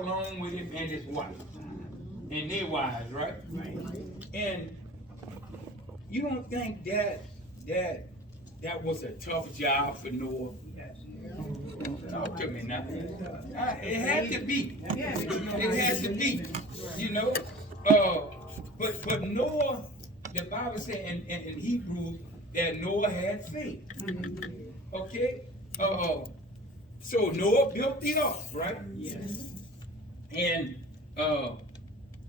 along with him and his wife and their wives, right? Right. And you don't think that was a tough job for Noah? Yes. Talk to me now. It had to be. It had to be. You know. But Noah, the Bible said in Hebrews that Noah had faith. Okay. So Noah built the ark, right? Yes. And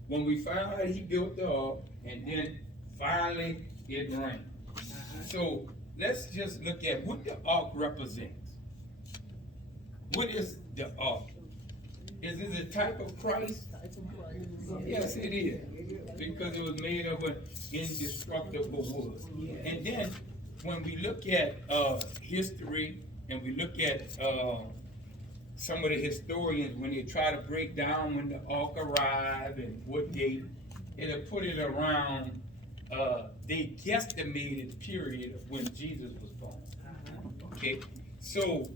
when we found out he built the ark, and then finally it rained. So let's just look at what the ark represents. What is the ark? Is it a type of Christ? Yes, it is. Because it was made of an indestructible wood. And then when we look at history and we look at some of the historians, when they try to break down when the ark arrived and what date, it'll put it around, they guesstimated the period of when Jesus was born. Okay, so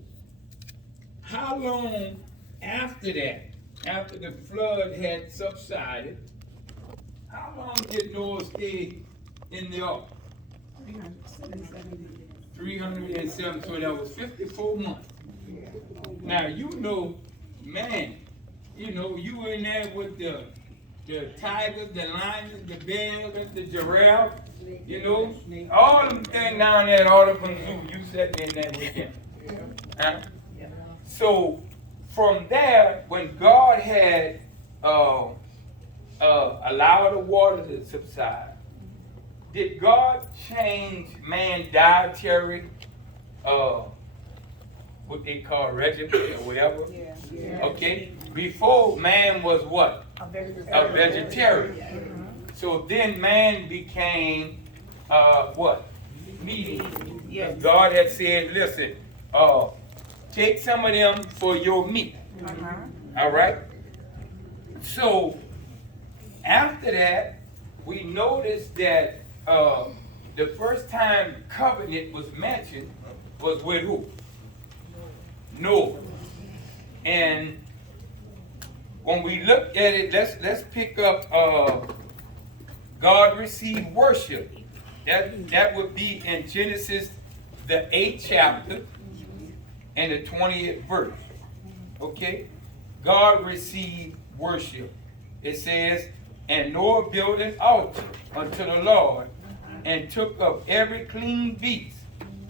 how long after that, after the flood had subsided, how long did Noah stay in the ark? 307, so that was 54 months. Now, you know, man, you know, you were in there with the tigers, the lions, the bears, the giraffe, you know, all them things down there at Audubon Zoo, you sat in there with them. Huh? So, from there, when God had allowed the water to subside, did God change man's dietary, what they call regimen or whatever? Yeah. Okay? Before, man was what? A vegetarian. So then man became what? Meat eating. Yes. God had said, listen, take some of them for your meat. All right? So, after that, we noticed that the first time covenant was mentioned was with who? Noah. And when we look at it, let's pick up God received worship. That would be in Genesis, the 8th chapter and the 20th verse. Okay? God received worship. It says, and Noah built an altar unto the Lord, and took of every clean beast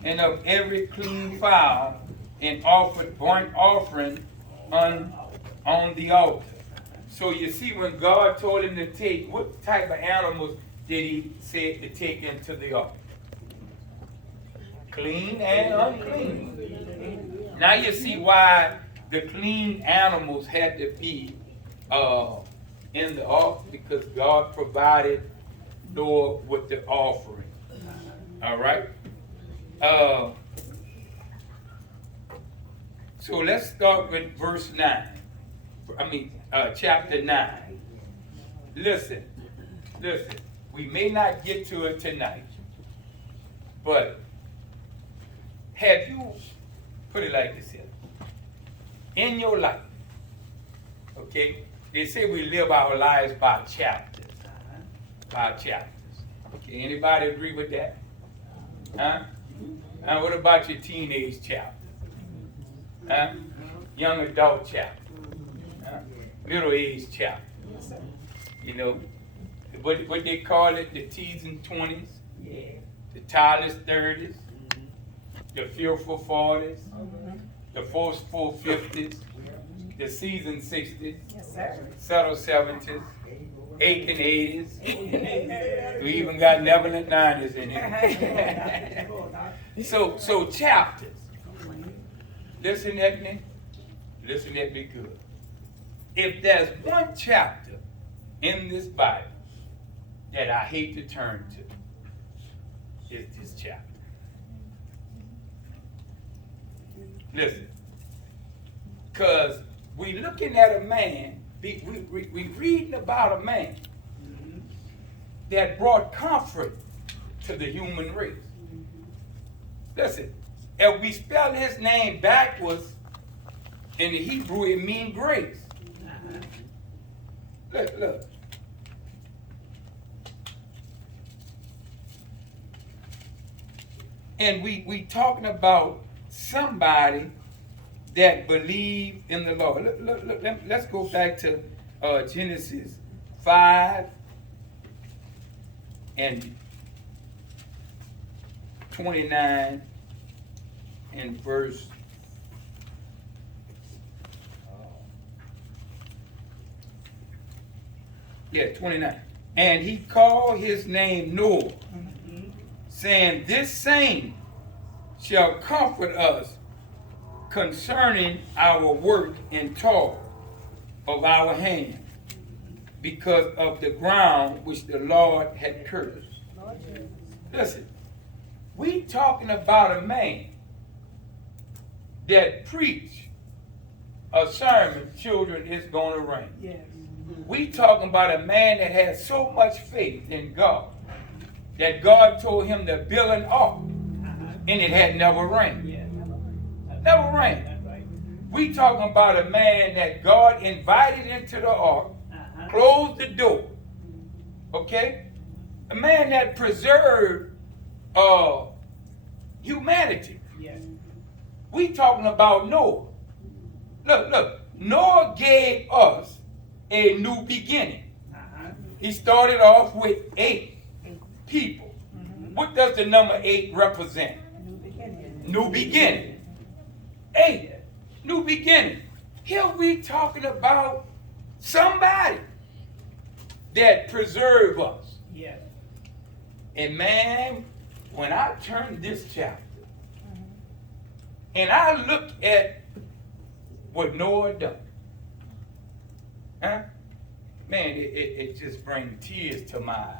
and of every clean fowl, and offered burnt offering on the altar. So you see, when God told him to take, what type of animals did he say to take into the altar? Clean and unclean. Now you see why the clean animals had to be in the ark, because God provided Noah with the offering. All right? So let's start with verse 9. Chapter 9. Listen. We may not get to it tonight, but have you, put it like this here, in your life, okay, they say we live our lives by chapters. By chapters. Okay, anybody agree with that? Huh? And what about your teenage chapter? Huh? Young adult chapter? Huh? Middle age chapter? You know, what they call it, the T's and 20s, the tireless 30s, the fearful 40s, the forceful 50s, the seasoned 60s, settled 70s, aching 80s. We even got Neverland 90s in here. So chapters. Listen at me. Listen at me good. If there's one chapter in this Bible that I hate to turn to, it's this chapter. Listen. Because we looking at a man, we reading about a man that brought comfort to the human race. Listen, if we spell his name backwards, in the Hebrew it means grace. And we talking about somebody that believe in the Lord. Let's go back to Genesis 5 and 29 and verse 29. And he called his name Noah, saying, this same shall comfort us concerning our work and toil of our hands, because of the ground which the Lord had cursed. Listen, we talking about a man that preached a sermon, children, it's going to rain. Yes. We talking about a man that had so much faith in God that God told him to build an ark, and it had never rained. Yes. Never rained. That's right. We talking about a man that God invited into the ark, closed the door. Okay? A man that preserved humanity. Yes. We talking about Noah. Look, Noah gave us a new beginning. He started off with 8 people. What does the number 8 represent? New beginning. 8. New beginning. Here we talking about somebody that preserve us. Yes. And man, when I turn this chapter and I look at what Noah done, man, it just brings tears to my eyes.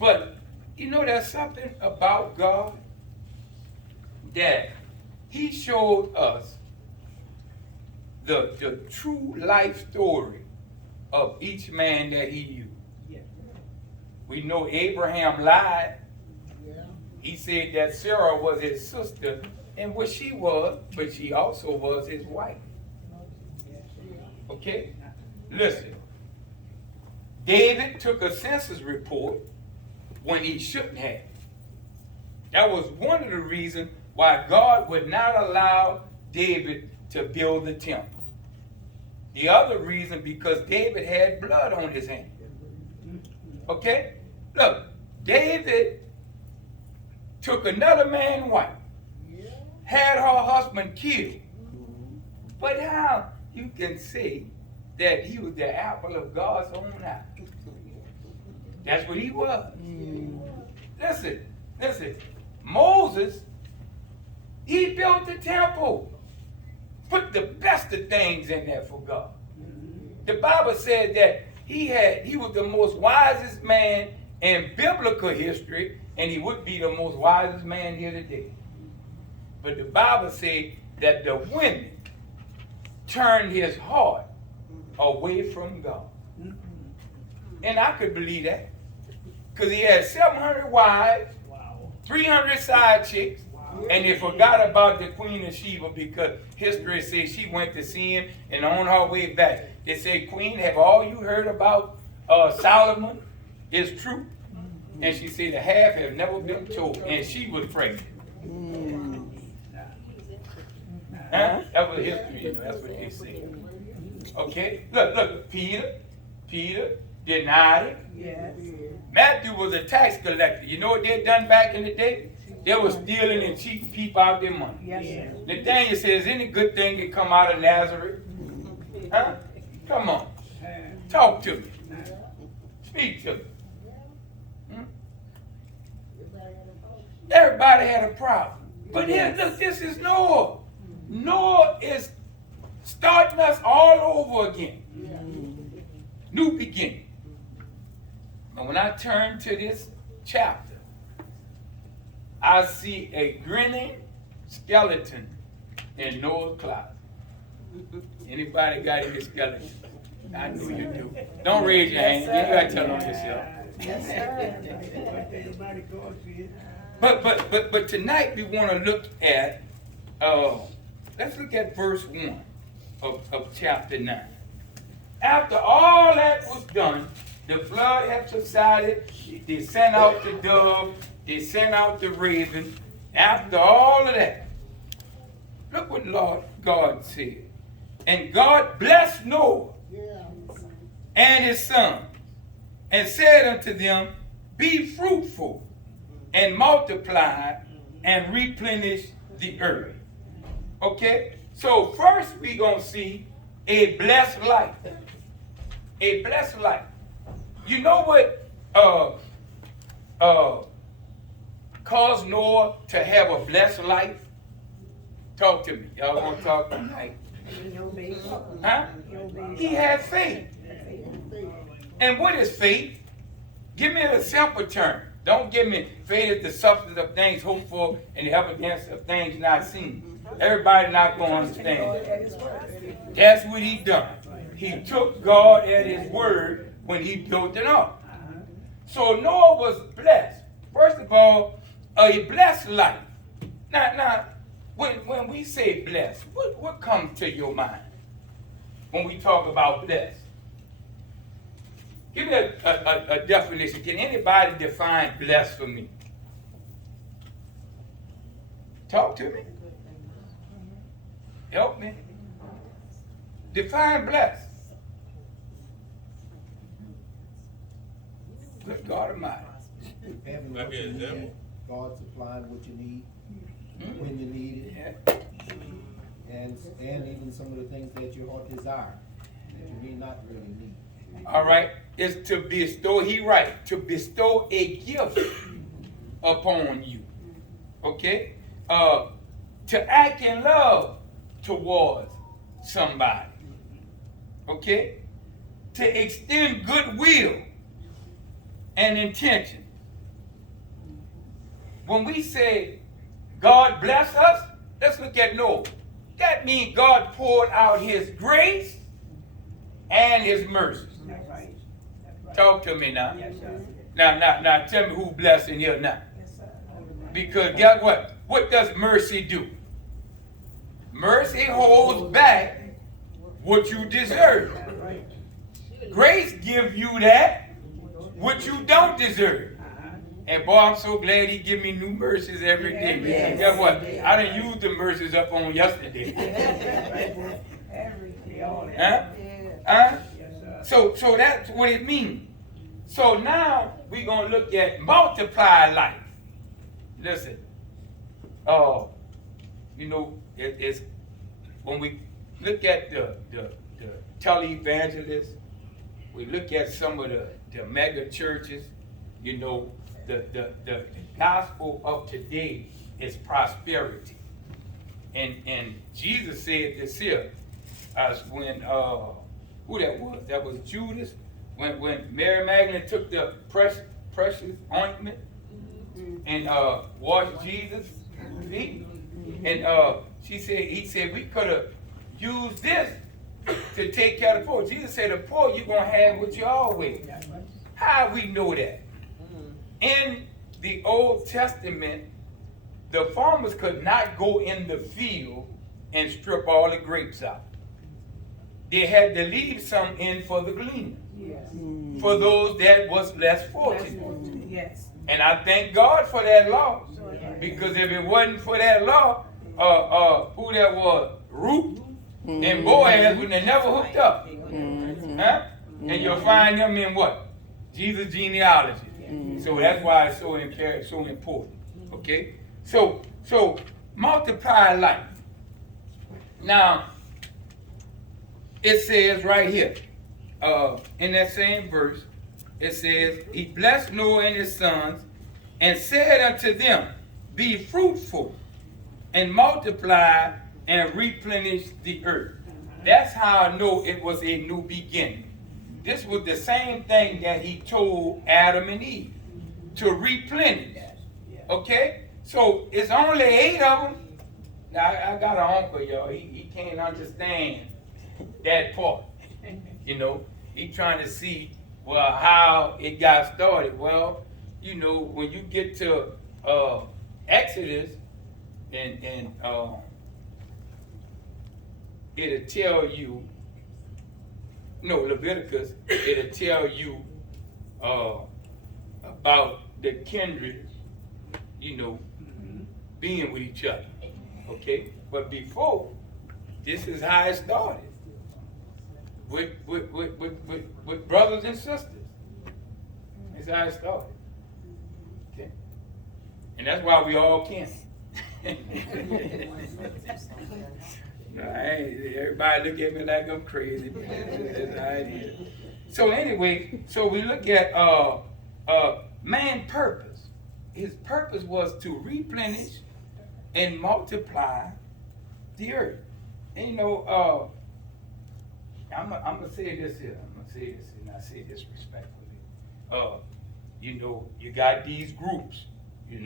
But you know, there's something about God that he showed us the true life story of each man that he used. Yes. We know Abraham lied. He said that Sarah was his sister, and what she was, but she also was his wife. Okay? Listen. David took a census report when he shouldn't have. That was one of the reasons why God would not allow David to build the temple. The other reason, because David had blood on his hands. Okay? Look, David took another man's wife, had her husband killed. But how you can say that he was the apple of God's own eye? That's what he was. Listen. Moses, he built the temple. Put the best of things in there for God. The Bible said that he was the most wisest man in biblical history, and he would be the most wisest man here today. But the Bible said that the women turned his heart away from God. And I could believe that. Because he had 700 wives, 300 side chicks, and they forgot about the Queen of Sheba, because history says she went to see him, and on her way back, they said, Queen, have all you heard about Solomon is true? And she said, the half have never been told, and she was pregnant. That was history, you know, that's what they say. Okay, look, Peter denied it. Yes. Matthew was a tax collector. You know what they done back in the day? They were stealing and cheating people out their money. Yes. Nathaniel says, any good thing that come out of Nazareth? Come on. Talk to me. Speak to me. Everybody had a problem. But here, look, this is Noah. Noah is starting us all over again. New beginning. But when I turn to this chapter, I see a grinning skeleton in Noah's closet. Anybody got any skeleton? I know you do. Don't raise your hand. You got to tell on yourself. Yes, sir. But tonight we want to look at, let's look at verse 1 of chapter 9. After all that was done, the flood had subsided, they sent out the dove, They sent out the raven. After all of that, look what Lord God said. And God blessed Noah and his son, and said unto them, be fruitful, and multiply, and replenish the earth. Okay? So first we're going to see a blessed life. A blessed life. You know what caused Noah to have a blessed life? Talk to me. Y'all gonna talk tonight? Huh? He had faith. And what is faith? Give me a simple term. Don't give me faith is the substance of things hoped for and the evidence of things not seen. Everybody not going to understand. That's what he done. He took God at his word when he built it up. So Noah was blessed. First of all, a blessed life. Now, when we say blessed, what comes to your mind when we talk about blessed? Give me a definition. Can anybody define blessed for me? Talk to me. Help me. Define blessed. Good God Almighty. Having what you need, God supplying what you need, when you need it, Yeah. and even some of the things that your heart desire, that you may not really need. All right, is to bestow, to bestow a gift upon you. Okay? To act in love towards somebody. Okay? To extend goodwill and intention. When we say God bless us, let's look at Noah. That means God poured out his grace and his mercy. That's right. Talk to me now. Yes, sir. Now, tell me who blessed in here now. Yes, sir. Because guess what? What does mercy do? Mercy holds back what you deserve. Grace gives you that what you don't deserve. And boy, I'm so glad he give me new mercies every day. Yes. Guess what? I done used the mercies up on yesterday. Every day, all that. Huh? Huh? So that's what it means. So now we're going to look at multiply life. Listen, you know, it's when we look at the televangelists, we look at some of the mega churches, you know, the gospel of today is prosperity. And Jesus said this here, as when who that was? That was Judas. When Mary Magdalene took the precious ointment and washed Jesus' feet, and he said we could have used this to take care of the poor. Jesus said the poor you're gonna have what you always. How we know that? In the Old Testament, the farmers could not go in the field and strip all the grapes out. They had to leave some in for the gleaner. Yes. For those that was less fortunate. Yes. And I thank God for that law. Because if it wasn't for that law, who that was? Ruth and Boaz would have never hooked up. Huh? And you'll find them in what? Jesus' genealogy. So that's why it's so important. Okay? So multiply life. Now, it says right here, in that same verse, it says, he blessed Noah and his sons, and said unto them, be fruitful, and multiply, and replenish the earth. That's how I know it was a new beginning. This was the same thing that he told Adam and Eve, to replenish. Okay? So it's only 8 of them. Now, I got an uncle, y'all. He can't understand that part. You know, he trying to see, well, how it got started. Well, you know, when you get to Exodus, and it'll tell you, no, Leviticus, it'll tell you about the kindred being with each other. Okay? But before, this is how it started. With brothers and sisters. That's how it started. Okay? And that's why we all can. Everybody look at me like I'm crazy. That's how it is. So anyway, so we look at man's purpose. His purpose was to replenish and multiply the earth. And I'm gonna say this here. I'm gonna say this, and I say this respectfully. You got these groups. The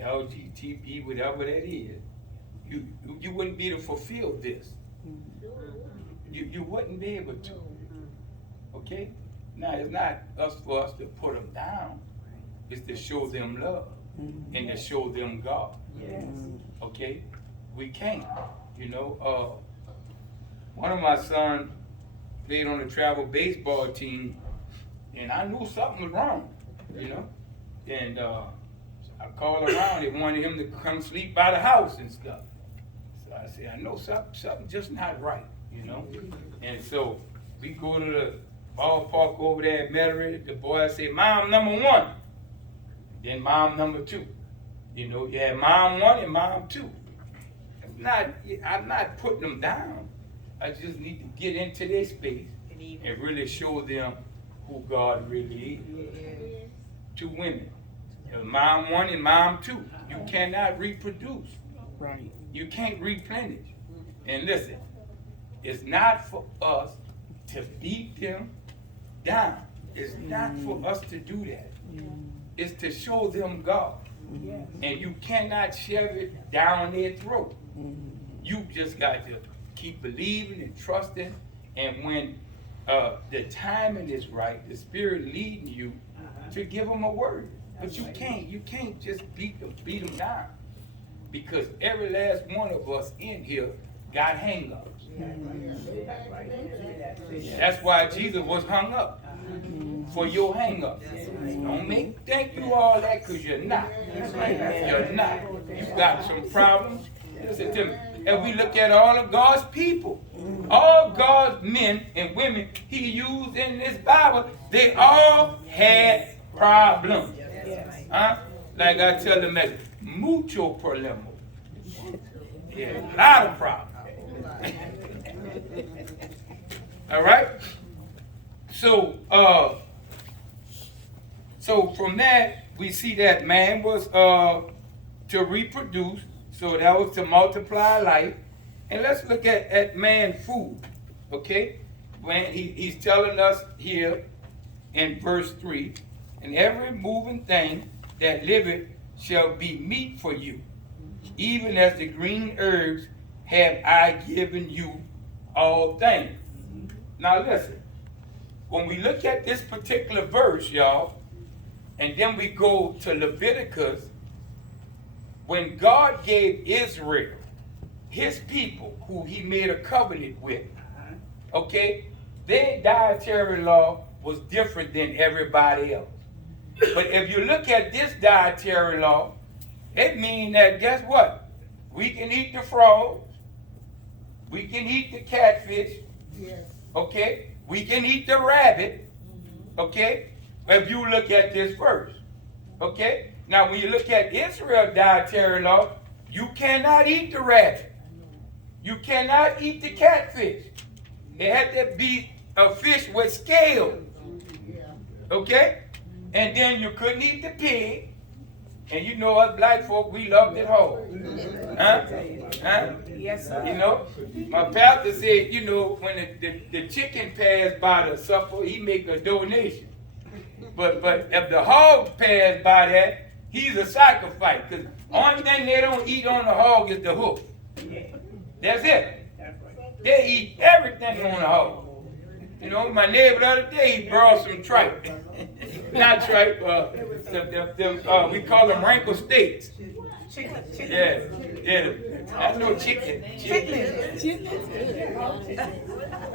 LGBT, whatever that is. You wouldn't be able to fulfill this. You wouldn't be able to. Okay? Now, it's not for us to put them down. It's to show them love and to show them God. Yes. Okay? We can't. One of my sons played on the travel baseball team, and I knew something was wrong, And I called around. They wanted him to come sleep by the house and stuff. So I said, I know something just not right, And so we go to the ballpark over there at Metairie. The boy said, Mom number 1. Then Mom number 2. You had Mom 1 and Mom 2. I'm not putting them down. I just need to get into their space and really show them who God really is. 2 women. Mom 1 and Mom 2. You cannot reproduce. Right. You can't replenish. And listen, it's not for us to beat them down. It's not for us to do that. It's to show them God. And you cannot shove it down their throat. You just got to keep believing and trusting. And when the timing is right, the Spirit leading you to give them a word. But you can't just beat them down. Because every last one of us in here got hang-ups. That's why Jesus was hung up. For your hang-ups. Don't think you all that, because you're not. You're not. You got some problems. Listen to me. And we look at all of God's people, all God's men and women he used in this Bible, they all had problems. Like I tell them, that mucho problema. Yeah, a lot of problems. All right? So from that, we see that man was to reproduce, so that was to multiply life. And let's look at man food, okay? When he's telling us here in verse 3, and every moving thing that liveth shall be meat for you, even as the green herbs have I given you all things. Now listen, when we look at this particular verse, y'all, and then we go to Leviticus, when God gave Israel, his people, who he made a covenant with, okay, their dietary law was different than everybody else. But if you look at this dietary law, it means that, guess what? We can eat the frogs, we can eat the catfish, okay? We can eat the rabbit, okay? If you look at this verse, okay? Now, when you look at Israel's dietary law, you cannot eat the rabbit. You cannot eat the catfish. It had to be a fish with scales, okay? And then you couldn't eat the pig. And you know us black folk, we loved it whole. Huh? Yes, sir. My pastor said, when the chicken passed by the supper, he make a donation. But if the hog passed by that, he's a sacrifice. Because only thing they don't eat on the hog is the hoof. That's it. They eat everything on the hog. My neighbor the other day, he brought some tripe. Not tripe, we call them rankle steaks. Chicken. Yeah. That's no chicken.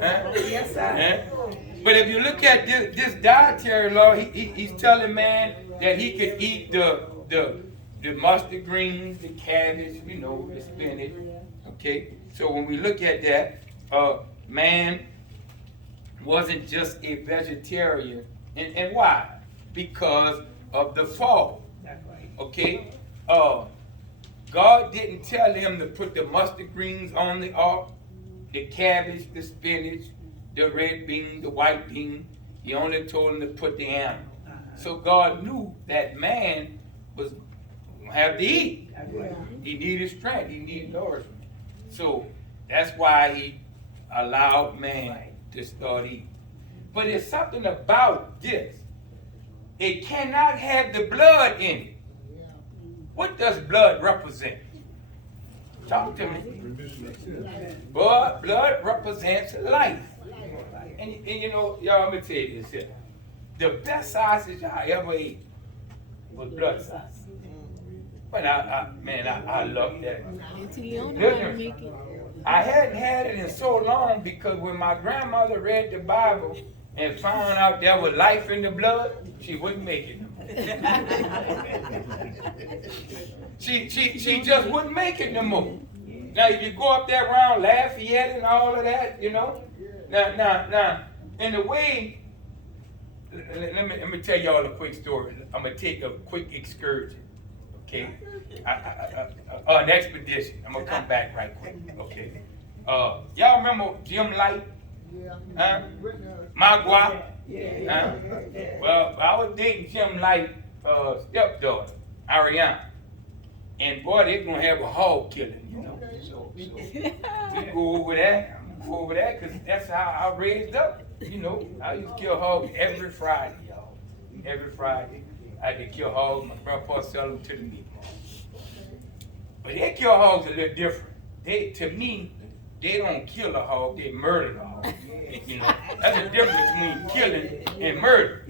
Huh? Yes, sir. Huh? But if you look at this dietary law, he's telling man that he could eat the mustard greens, the cabbage, you know, the spinach. Okay? So when we look at that, man wasn't just a vegetarian. And why? Because of the fall. That's right. Okay? God didn't tell him to put the mustard greens on the ark, the cabbage, the spinach, the red bean, the white bean. He only told him to put the animal. So God knew that man was gonna have to eat. That's right. He needed strength. He needed nourishment. So that's why he allowed man to start eating. But there's something about this. It cannot have the blood in it. What does blood represent? Talk to me. Blood represents life. And you know, y'all, let me tell you this here. The best sausage I ever ate was blood sausage. But I love that. Listen, I hadn't had it in so long because when my grandmother read the Bible and found out there was life in the blood, she wouldn't make it. She just wouldn't make it no more. Now you go up there around Lafayette and all of that, you know. Now, in a way, let me tell y'all a quick story. I'm gonna take a quick excursion, okay? An expedition. I'm gonna come back right quick, okay? Y'all remember Jim Light? Huh? Magua? Huh? Well, I was dating Jim Light stepdaughter, Ariana. And boy, they're gonna have a hog killing, you know. So we go over that, because that's how I raised up. You know, I used to kill hogs every Friday, y'all. Every Friday, I had to kill hogs. My grandpa sell them to the meat market. But they kill hogs a little different. To me, they don't kill a hog, they murder the hog. You know, that's the difference between killing and murder.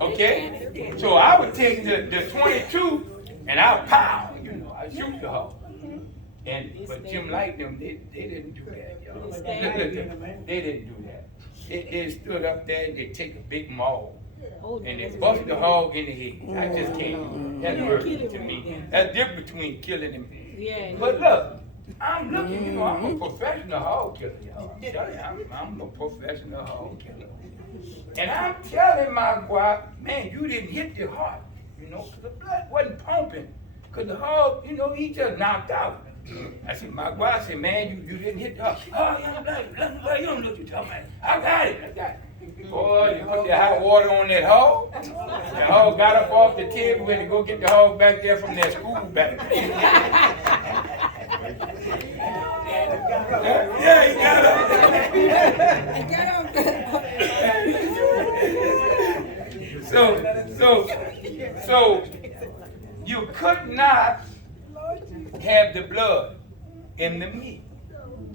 Okay? So I would take the 22 and I'll pow, you know, I shoot the hog. But Jim Light them, they didn't do that, y'all. Look, they didn't do that. They stood up there and they take a big maul and they bust the hog in the head. I just can't. That's murder to me. That's different between killing and. But look, I'm looking, you know, I'm a professional hog killer, y'all. I'm telling you, I'm a professional hog killer. And I'm telling my wife, man, you didn't hit the heart, you know, because the blood wasn't pumping. Because the hog, you know, he just knocked out. I said, my wife said, man, you didn't hit the heart. Oh, yeah, you don't know what you're talking about. I got it. Boy, you put that hot water on that hog. The hog got up off the table, went to go get the hog back there from that school back there. Yeah, he got up. So you could not have the blood in the meat.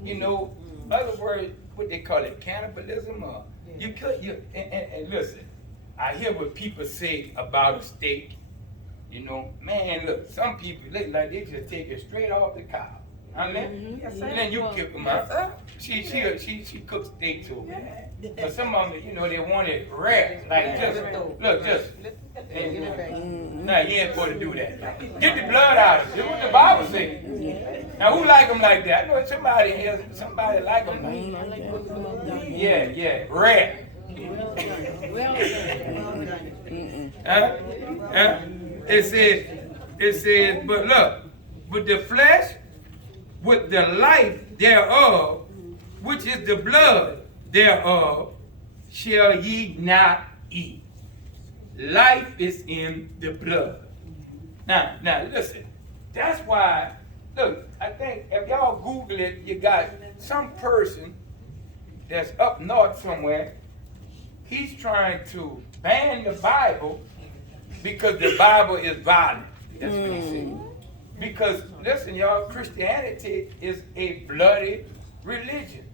You know, in other words, what they call it, cannibalism, or you could, and listen, I hear what people say about a steak. You know, man, look, some people look like they just take it straight off the cow. I mean, and then you cook them up. She cooks steak too. But some of them, you know, they want it rare. Like just. Now you ain't supposed to do that. Get the blood out of it. Do what the Bible says. Now who like them like that? I know somebody here, somebody like them like that. Yeah, rare. It says, but look, with the flesh, with the life thereof, which is the blood thereof, shall ye not eat. Life is in the blood. Now listen, that's why, look, I think if y'all Google it, you got some person that's up north somewhere, he's trying to ban the Bible because the Bible is violent. That's what he said. Because, listen, y'all, Christianity is a bloody religion.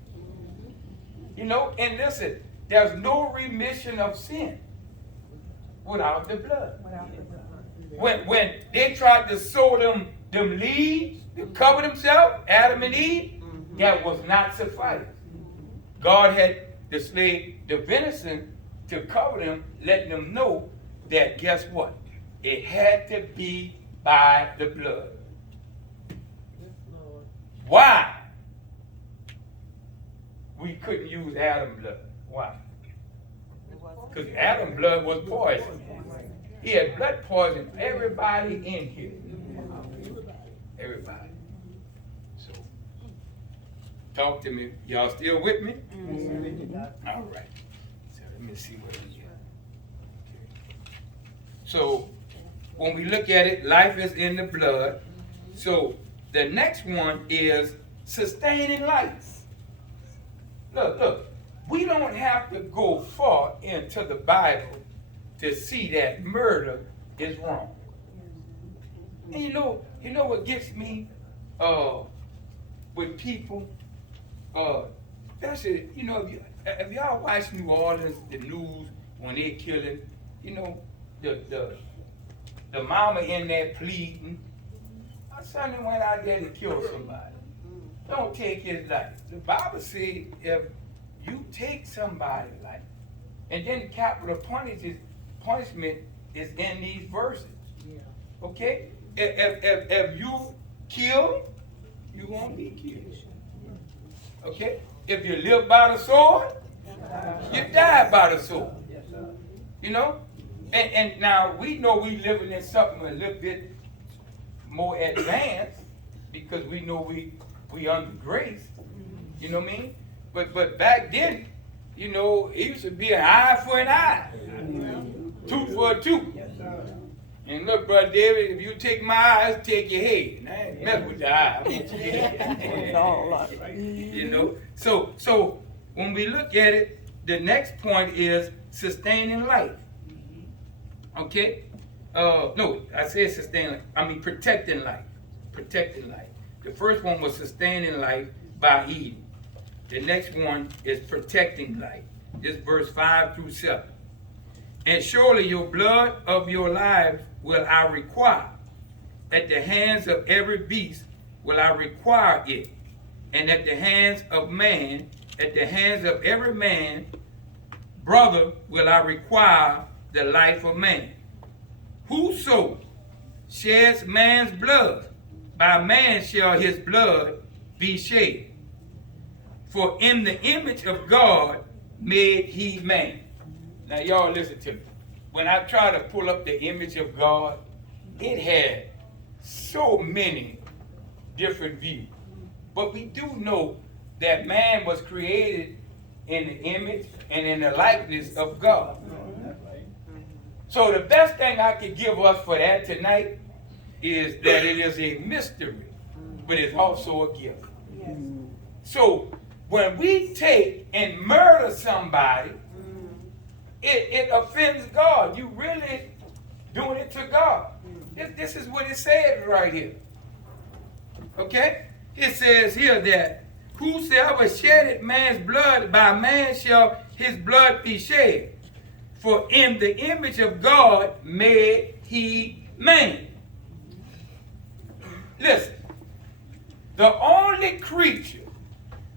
You know, and listen, there's no remission of sin without the blood. When they tried to sow them them leaves to cover themselves, Adam and Eve, that was not suffice. God had the slave, the venison, to cover them, letting them know that guess what? It had to be by the blood. Why? We couldn't use Adam's blood. Why? Because Adam's blood was poison. He had blood poison. Everybody in here. Everybody. So, talk to me. Y'all still with me? All right. So let me see what we got. Okay. So, when we look at it, life is in the blood. So, the next one is sustaining life. Look, we don't have to go far into the Bible to see that murder is wrong. And you know what gets me with people, especially, if y'all watch New Orleans, the news, when they're killing, the mama in there pleading, my son went out there to kill somebody. Don't take his life. The Bible says if you take somebody's life, and then capital punishment is in these verses. Okay? If you kill, you won't be killed. Okay? If you live by the sword, you die by the sword. And now we know we living in something a little bit more advanced because we know we under grace. You know what I mean? But back then, it used to be an eye for an eye, tooth for a tooth. And look, Brother David, if you take my eyes, take your head. And I ain't mess with the eye. I want your head. So when we look at it, the next point is sustaining life. Okay? No, I said sustaining life. I mean protecting life. Protecting life. The first one was sustaining life by eating. The next one is protecting life. This verse 5 through 7. And surely your blood of your lives will I require. At the hands of every beast will I require it. And at the hands of man, at the hands of every man, brother, will I require the life of man. Whoso sheds man's blood, by man shall his blood be shed. For in the image of God made he man. Now y'all listen to me. When I try to pull up the image of God, it had so many different views. But we do know that man was created in the image and in the likeness of God. So the best thing I could give us for that tonight is that it is a mystery, but it's also a gift. So when we take and murder somebody, it offends God. You really doing it to God. This is what it says right here. Okay? It says here that whosoever sheddeth man's blood, by man shall his blood be shed. For in the image of God made he man. Listen, the only creature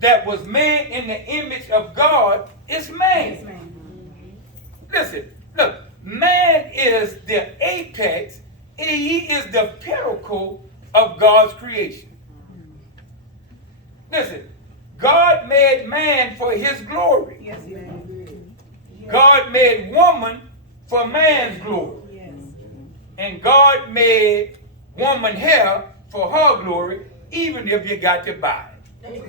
that was made in the image of God is man. Listen, look, man is the apex, he is the pinnacle of God's creation. Listen, God made man for his glory. Yes, amen. God made woman for man's glory. Yes. And God made woman hair for her glory, even if you got to buy it.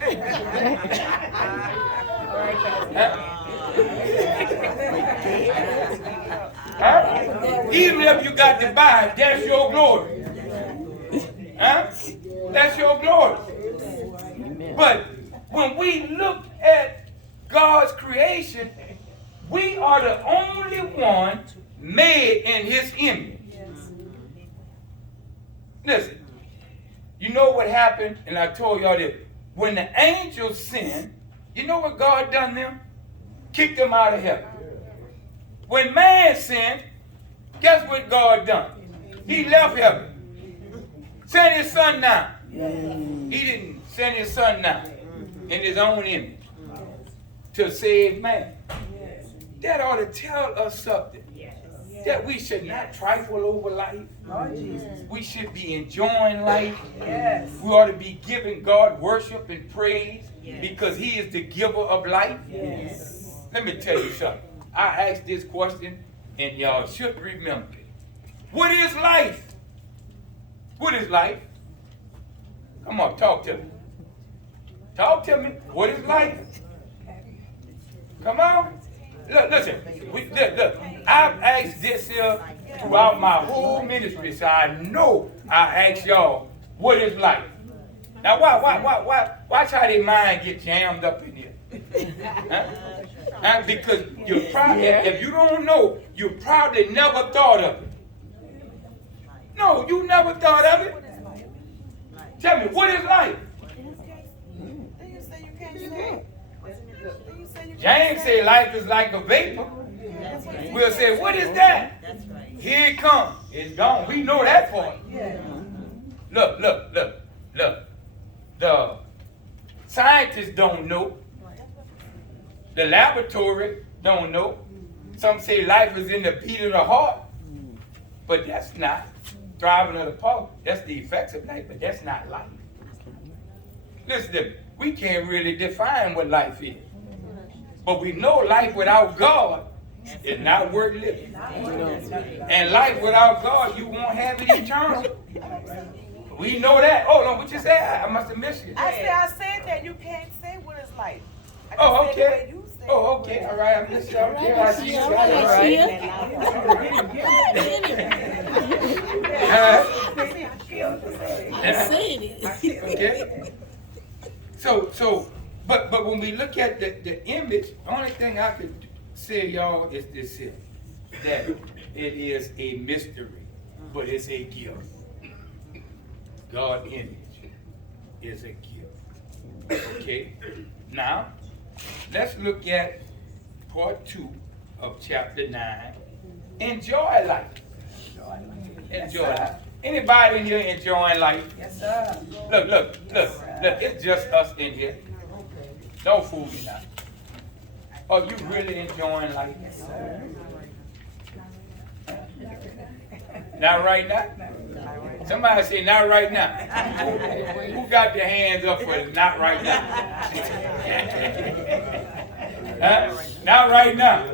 Huh? Even if you got to buy it, that's your glory. Huh? That's your glory. But when we look at God's creation, we are the only one made in his image. Listen, you know what happened? And I told y'all that when the angels sinned, you know what God done them? Kicked them out of heaven. When man sinned, guess what God done? He left heaven. Send his son down. He didn't send his son down in his own image to save man. That ought to tell us something. That we should not trifle over life. We should be enjoying life. We ought to be giving God worship and praise because he is the giver of life. Let me tell you something. I asked this question and y'all should remember it. What is life? What is life? Come on, talk to me. Talk to me. What is life? Come on. Look, listen. Look. I've asked this here throughout my whole ministry, so I know I asked y'all, what is life? Now, watch how their mind get jammed up in here. Huh? Because you probably, if you don't know, you probably never thought of it. No, you never thought of it. Tell me, what is life? James said life is like a vapor. We'll say, what is that? Here it comes. It's gone. We know that part. Look. The scientists don't know. The laboratory don't know. Some say life is in the beat of the heart. But that's not thriving of the pulse. That's the effects of life, but that's not life. Listen to me. We can't really define what life is. But we know life without God is not worth living. And life without God, you won't have it eternal. We know that. Oh, no, what you say? I must have missed you. I said that you can't say what it's like. Oh, okay. Oh, okay. All right. I missed you. Okay. I see you. Okay. So, but when we look at the image, the only thing I could say, y'all, is this here, that it is a mystery, but it's a gift. God's image is a gift. Okay? Now, let's look at part 2 of chapter 9. Enjoy life. Enjoy life. Anybody in here enjoying life? Yes, sir. Look. It's just us in here. Don't fool me now. Are you really enjoying life? Yes, sir. Not right now? Somebody say not right now. Who got their hands up for it? Not right now. Huh? Not right now.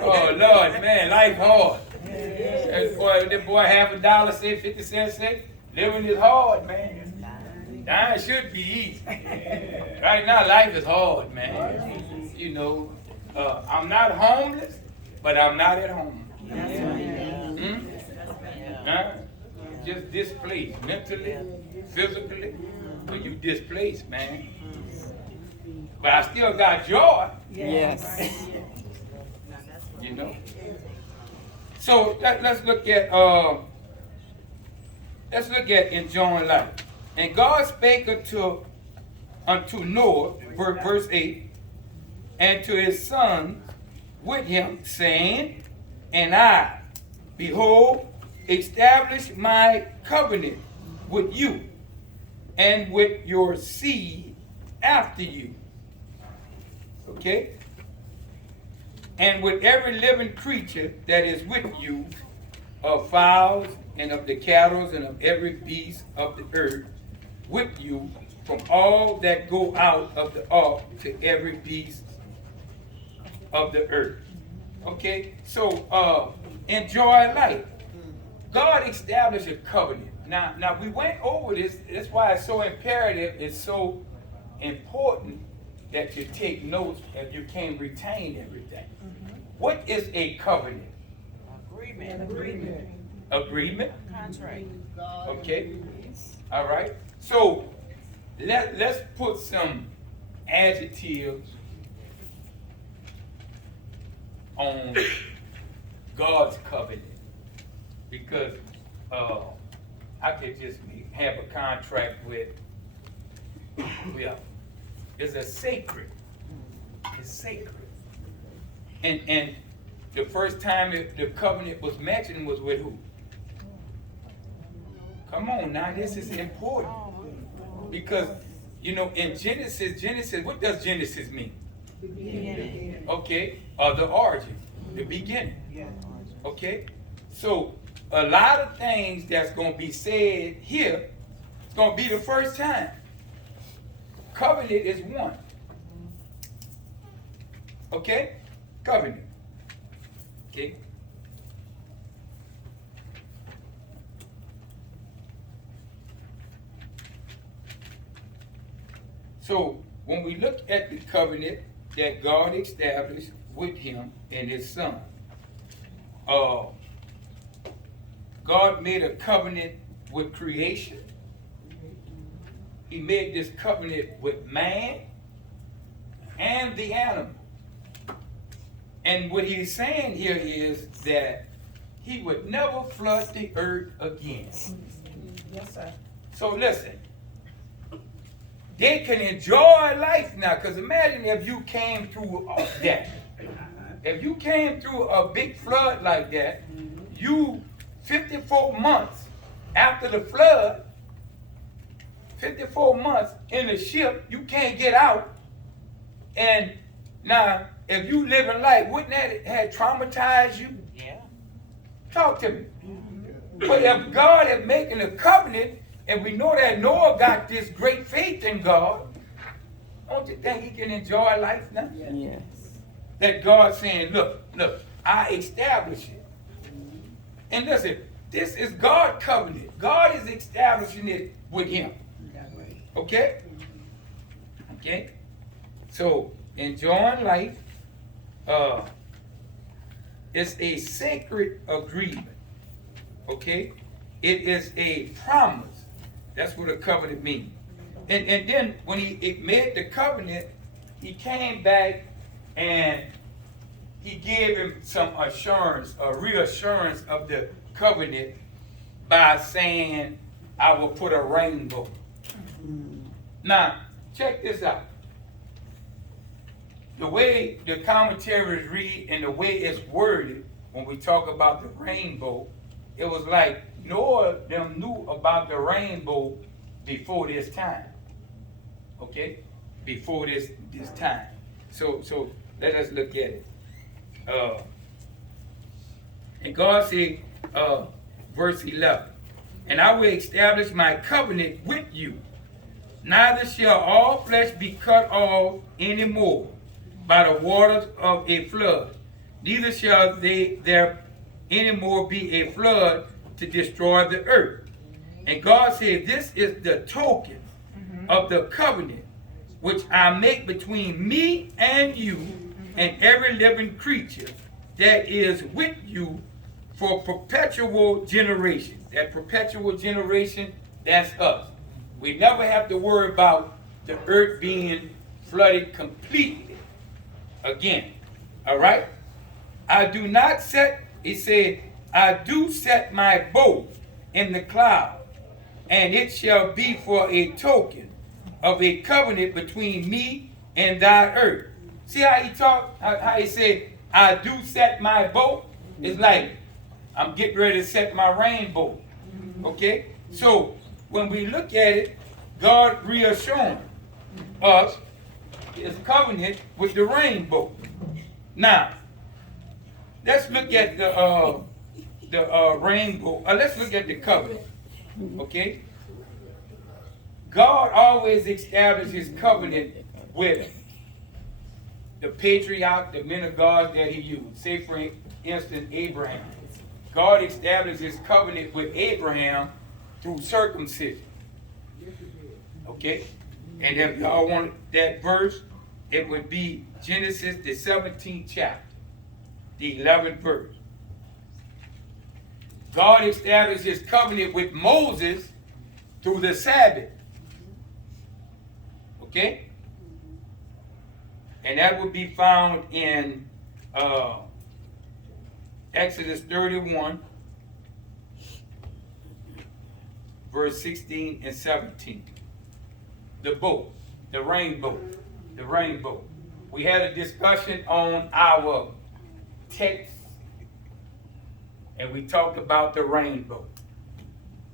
Oh Lord, man, life hard. That boy $50 say 50 cents say, living is hard, man. Dying should be easy. Right now, life is hard, man. You know, I'm not homeless, but I'm not at home. Huh? Just displaced mentally, physically, but you displaced, man. But I still got joy. Yes. You know. So let's look at enjoying life. And God spake unto Noah, verse 8, and to his sons with him, saying, and I, behold, establish my covenant with you and with your seed after you. Okay? And with every living creature that is with you, of fowls and of the cattle and of every beast of the earth, with you, from all that go out of the ark to every beast of the earth. Okay? So, enjoy life. God established a covenant. Now we went over this. That's why it's so imperative, it's so important that you take notes and you can't retain everything. What is a covenant? Agreement. Contract. Okay. All right. So let's put some adjectives on God's covenant, because I could just have a contract with. It's a sacred. It's sacred. And the first time the covenant was mentioned was with who? Come on now, this is important. Because, you know, in Genesis, what does Genesis mean? Beginning. Okay, the origin, the beginning. Yeah. Okay, so a lot of things that's going to be said here, it's going to be the first time. Covenant is one. Okay, covenant. Okay. So when we look at the covenant that God established with him and his son, God made a covenant with creation. He made this covenant with man and the animal. And what he's saying here is that he would never flood the earth again. Yes, sir. So listen, they can enjoy life now, because imagine if you came through that. If you came through a big flood like that, you 54 months after the flood, 54 months in the ship, you can't get out. And now, if you living life, wouldn't that have traumatized you? Yeah. Talk to me. But if God is making a covenant, and we know that Noah got this great faith in God, don't you think he can enjoy life now? Yes. That God's saying, look, I establish it. And listen, this is God's covenant. God is establishing it with him. Okay? Okay? So, enjoying life, it's a sacred agreement. Okay? It is a promise. That's what a covenant means. And then when he made the covenant, he came back and he gave him some assurance, a reassurance of the covenant by saying, I will put a rainbow. Now, check this out. The way the commentaries read and the way it's worded when we talk about the rainbow, it was like Noah them knew about the rainbow before this time. Okay? Before this time. So let us look at it. And God said, verse 11, and I will establish my covenant with you. Neither shall all flesh be cut off any more by the waters of a flood. Neither shall there any more be a flood to destroy the earth. And God said, this is the token of the covenant which I make between me and you and every living creature that is with you for perpetual generation. That perpetual generation, that's us. We never have to worry about the earth being flooded completely again. All right? I do not set, he said, I do set my bow in the cloud, and it shall be for a token of a covenant between me and thy earth. See how he talked, how he said, I do set my bow? It's like, I'm getting ready to set my rainbow. Okay? So, when we look at it, God reassuring us his covenant with the rainbow. Now, let's look at the rainbow. Let's look at the covenant. Okay? God always established his covenant with the patriarch, the men of God that he used. Say, for instance, Abraham. God established his covenant with Abraham through circumcision. Okay? And if y'all want that verse, it would be Genesis, the 17th chapter, the 11th verse. God established his covenant with Moses through the Sabbath. Okay? And that would be found in Exodus 31, verse 16 and 17. The boat, the rainbow, the rainbow. We had a discussion on our text, and we talked about the rainbow.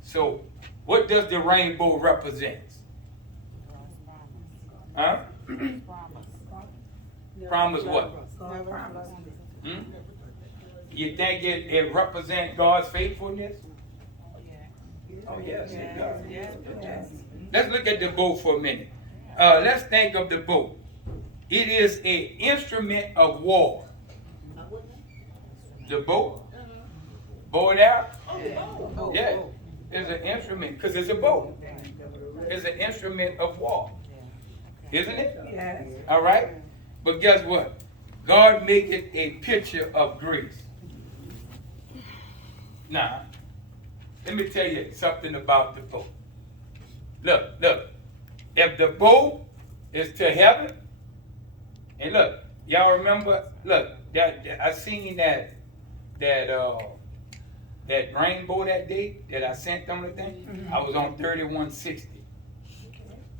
So What does the rainbow represent? Huh? Promise what? God promise. Hmm? You think it represents God's faithfulness? Oh, yes, it does. Yes. Let's look at the bow for a minute. Let's think of the bow. It is an instrument of war. The bow? Bow and arrow? Yeah, it's an instrument because it's a bow. It's an instrument of war. Isn't it? Yes. All right? But guess what? God make it a picture of grace. Now, let me tell you something about the bow. Look. If the bow is to heaven, and look, y'all remember, look, I seen that rainbow that day that I sent on the thing. Mm-hmm. I was on 3160.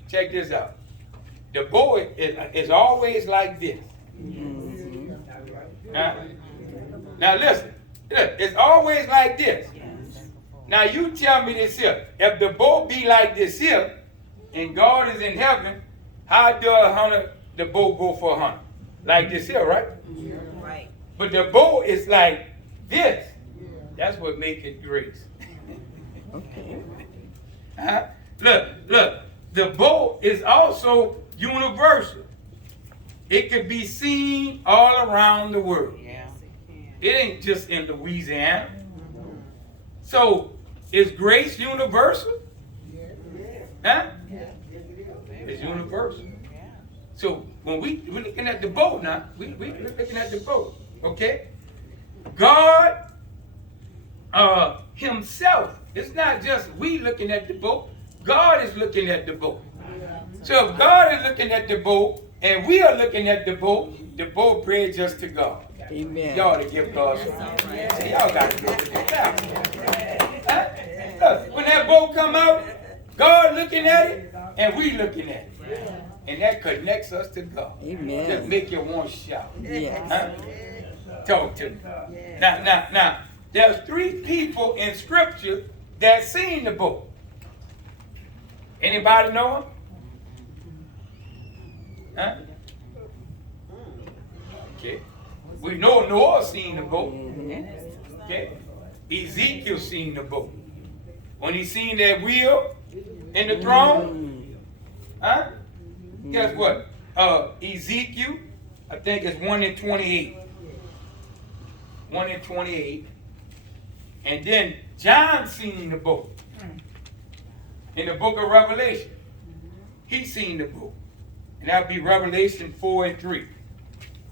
Check this out. The bow is always like this. Now listen, it's always like this. Now you tell me this here. If the bow be like this here, and God is in heaven, how do the bow go for 100? Like this here, right? Right. But the bow is like this. That's what makes it grace. Okay. Look. The bow is also universal. It could be seen all around the world. Yeah. It ain't just in Louisiana. So, is grace universal? Huh? It's universal. So, when we're looking at the bow now, we're looking at the bow, okay? God himself, it's not just we looking at the bow, God is looking at the bow. So if God is looking at the bow, and we are looking at the bow bridges us to God. Amen. Y'all to give God some. See, y'all got to give it huh? Look, when that bow come out, God looking at it, and we looking at it. And that connects us to God. Amen. Just make you want to shout. Yes. Huh? Talk to me. Now, there's 3 people in Scripture that seen the bow. Anybody know them? Huh? Okay. We know Noah seen the bow. Okay. Ezekiel seen the bow. When he seen that wheel in the throne, huh? Guess what? Ezekiel, I think it's 1:28. 1:28. And then John seen the bow. In the book of Revelation, he seen the bow. And that'll be Revelation 4:3.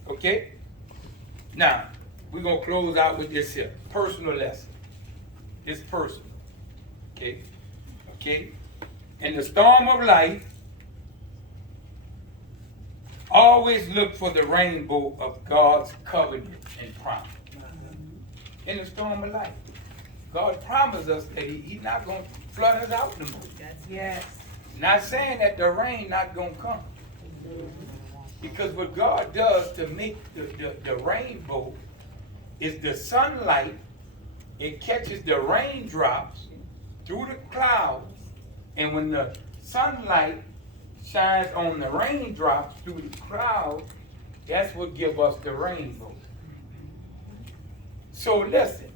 Okay? Now, we're going to close out with this here. Personal lesson. It's personal. Okay? Okay? In the storm of life, always look for the rainbow of God's covenant and promise. In the storm of life, God promised us that He's not going to flood us out no more. Yes. Not saying that the rain not going to come. Because what God does to make the rainbow is the sunlight. It catches the raindrops through the clouds. And when the sunlight shines on the raindrops through the clouds, that's what gives us the rainbow. So listen.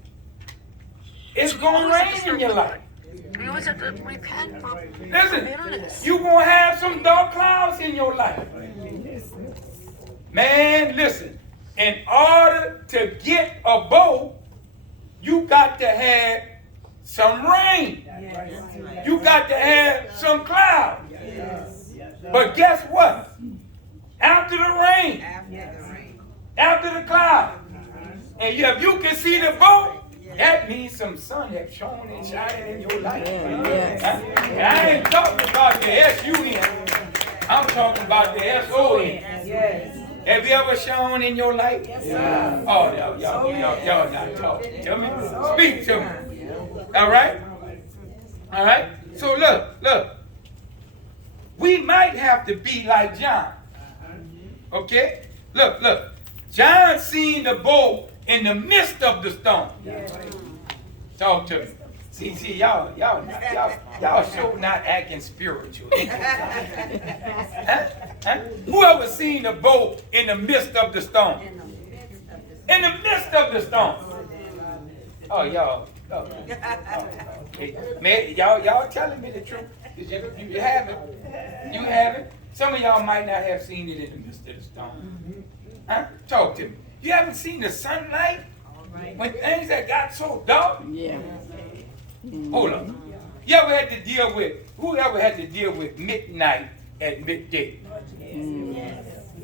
It's going to rain in your life. We always have to repent for Listen, bitterness. you're going to have some dark clouds in your life. Man, listen. In order to get a bow, you got to have some rain. You got to have some clouds. But guess what? After the rain, after the cloud, and if you can see the bow, that means some sun has shone and shining in your life. Yes. And I ain't talking about the S-U-N. I'm talking about the S-O-N. Yes. Have you ever shone in your life? Yes, sir. Oh, y'all not talking. Tell me. Speak to me. All right? All right? So look. We might have to be like John. Okay? Look. John seen the bow in the midst of the storm. Talk to me. See, y'all sure not acting spiritual. Huh? Huh? Whoever seen the boat in the midst of the storm? In the midst of the storm. Oh, y'all. Oh, hey, man, y'all telling me the truth. You haven't. You haven't. Some of y'all might not have seen it in the midst of the storm. Huh? Talk to me. You haven't seen the sunlight when things that got so dark? Yeah. Hold on. You ever had to deal with, whoever had to deal with midnight at midday?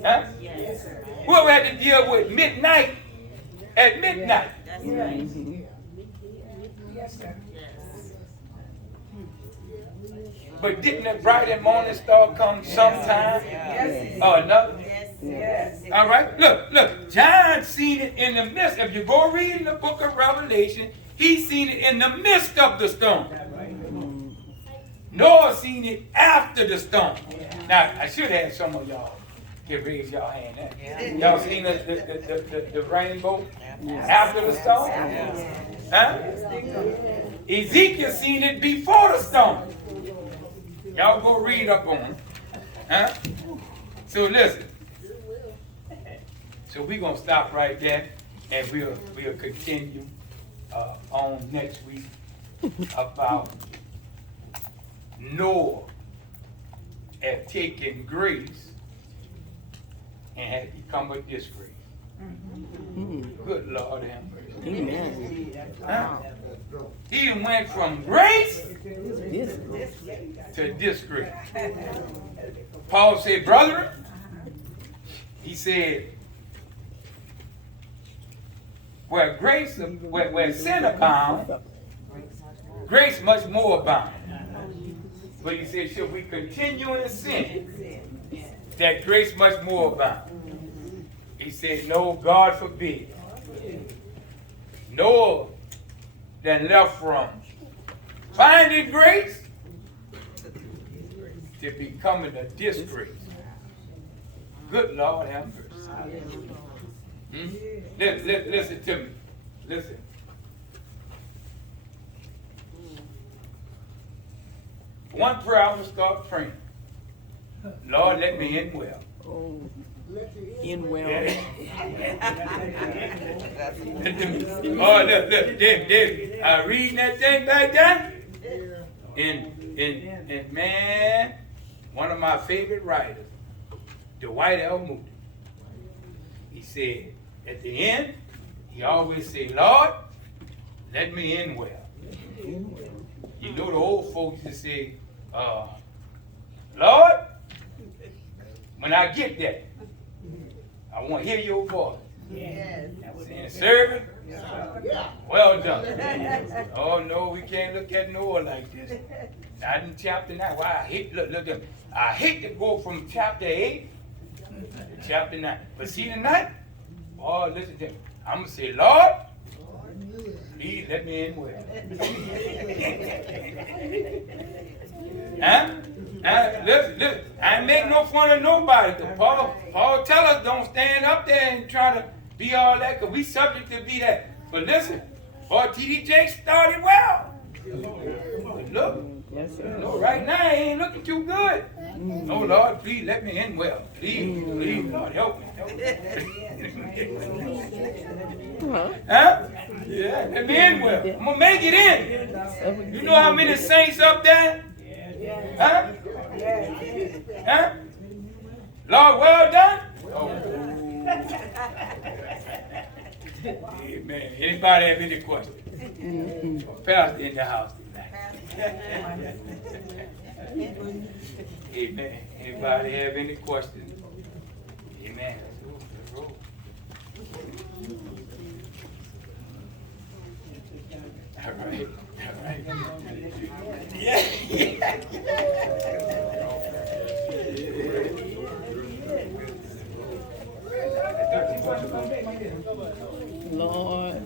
Huh? Whoever had to deal with midnight at midnight? But didn't the bright and morning star come sometime? Or another? All right, look, John seen it in the midst. If you go read in the book of Revelation, he seen it in the midst of the storm. Noah seen it after the storm. Now, I should have some of y'all can raise y'all hand there. Y'all seen the rainbow after the storm? Huh? Ezekiel seen it before the storm. Y'all go read up on it. Huh? So listen. So we're going to stop right there, and we'll continue on next week about Noah had taken grace and had become a disgrace. Good Lord have mercy. Amen. Huh? He went from grace to disgrace. Paul said, brethren, he said, where sin abounds, grace much more abounds. But he said, should we continue in sin, that grace much more abound? He said, no, God forbid. Noah then left from finding grace to becoming a disgrace. Good Lord have mercy. Listen to me. Listen. One prayer I will start praying. Lord, let me end well. Oh, in well. Oh, look, David, reading that thing back there. And man, one of my favorite writers, Dwight L. Moody. He said, at the end, he always said, Lord, let me end well. You know the old folks that say, Lord, when I get there, I want to hear your voice. Saying, servant, well done. Oh no, we can't look at Noah like this. Not in chapter 9. Why I hate look at me. I hate to go from chapter 8 to chapter 9. But see tonight, oh listen to me. I'm gonna say, Lord, please let me in well. Huh? Listen, I ain't make no fun of nobody. Paul tell us don't stand up there and try to be all that, because we subject to be that. But listen, boy, T.D. Jakes started well. But look, no, right now he ain't looking too good. No, Lord, please let me in well. Please, Lord, help me. Huh? Yeah, let me in well. I'm going to make it in. You know how many saints up there? Huh? Huh? Lord, well done? Oh. Amen. Anybody have any questions? Pastor in the house tonight. Amen. Anybody have any questions? Amen. All right. All right. Yeah. Lord,